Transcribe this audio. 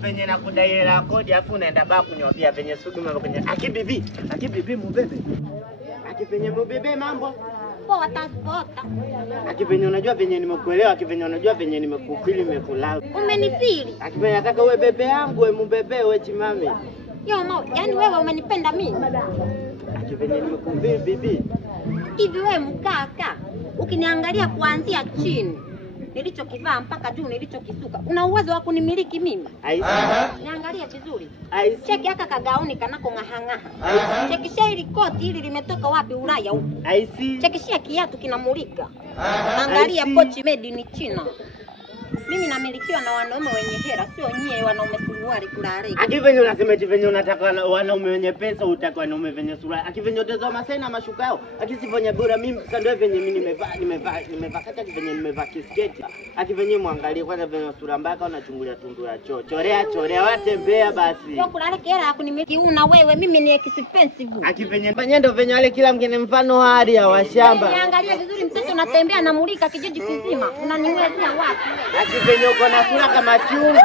venye nakudai hela kodi afu unaenda baa kunyopia venye sugu mambo kwenye akibibi mubebe. Akipenye mubebe mambo. Poa taspota. Akipenye unajua venye nimekuelewa, akipenye unajua venye nimekufili nimekulala. Umenifili? Akipenye nataka uwe bebe yangu, wewe mubebe wewe chimame. Yo mama, yani wewe umenipenda mimi? Akipenye nimekufili bibi. Hivi wewe mkaka, ukiniangalia kuanzia chini nilichokivaa mpaka juu nilichokisuka, una uwezo wa kunimiliki mimi? Niangalie vizuri. Cheki haka kagauni kanako ngahang'aha. Chekisha hili koti hili limetoka wapi Ulaya huko? Chekisha kiatu kinamulika. Angalia pochi made in China. Mimi namilikiwa na wanaume wenye hela, sio nyie wanaume suruali kulale. Akivenye unasema eti venye unataka wanaume wenye pesa, utaka wanaume wenye suruali. Akivenye utazama sana mashuka yao. Akisifanya bora mimi ndio venye mimi nimevaa kata venye nimevaa kisketi. Akivenye muangalie kwanza venye sura mbaka unachungulia tundu ya choo. Chorea watembea basi. Sio kulale hela ya kunimiliki una wewe, mimi ni expensive. Akivenye ndo venye wale kila mgeni mfano hali ya washamba. Niangalie vizuri mtoto unatembea anamulika kijiji kizima. Unaniwezea wapi? Akivenye uko na sura kama chungu.